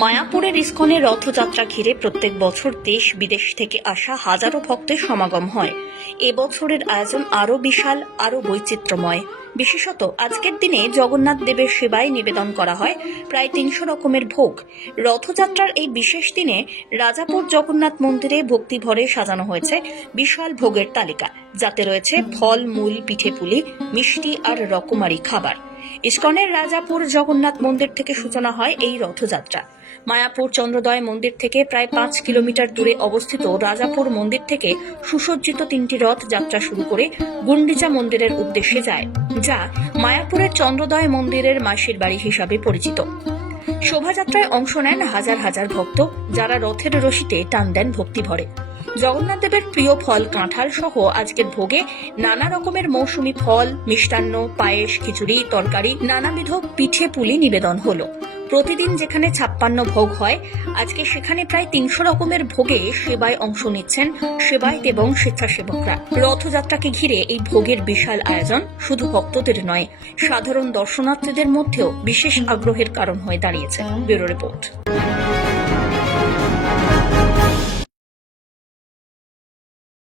মায়াপুরের ইস্কনে রথযাত্রা ঘিরে প্রত্যেক বছর দেশ বিদেশ থেকে আসা হাজারো ভক্তের সমাগম হয়। এবছরের আয়োজন আরও বিশাল, আরও বৈচিত্র্যময়। বিশেষত আজকের দিনে জগন্নাথ দেবের সেবায় নিবেদন করা হয় প্রায় তিনশো রকমের ভোগ। রথযাত্রার এই বিশেষ দিনে রাজাপুর জগন্নাথ মন্দিরে ভক্তিভরে সাজানো হয়েছে বিশাল ভোগের তালিকা। যাতে রয়েছে ফল, মূল, পিঠে পুলি, মিষ্টি আর রকমারি খাবার। ইস্কনের রাজাপুর জগন্নাথ মন্দির থেকে সূচনা হয় এই রথযাত্রা। মায়াপুর চন্দ্রদয় মন্দির থেকে প্রায় পাঁচ কিলোমিটার দূরে অবস্থিত রাজাপুর মন্দির থেকে সুসজ্জিত তিনটি রথ যাত্রা শুরু করে গুন্ডিচা মন্দিরের উদ্দেশ্যে যায়, যা মায়াপুরের চন্দ্রদয় মন্দিরের মাসির বাড়ি হিসাবে পরিচিত। শোভাযাত্রায় অংশ নেন হাজার হাজার ভক্ত, যারা রথের রশিতে টান দেন ভক্তি ভরে জগন্নাথ দেবের প্রিয় ফল কাঁঠাল সহ আজকের ভোগে নানা রকমের মৌসুমী ফল, মিষ্টান্ন, পায়েস, খিচুড়ি, তরকারি, নানাবিধ পিঠে পুলি নিবেদন হলো। প্রতিদিন যেখানে ছাপ্পান্ন ভোগ হয়, আজকে সেখানে প্রায় তিনশো রকমের ভোগে সেবায় অংশ নিচ্ছেন সেবায়ত এবং স্বেচ্ছাসেবকরা। রথযাত্রাকে ঘিরে এই ভোগের বিশাল আয়োজন শুধু ভক্তদের নয়, সাধারণ দর্শনার্থীদের মধ্যেও বিশেষ আগ্রহের কারণ হয়ে দাঁড়িয়েছে। Bureau report.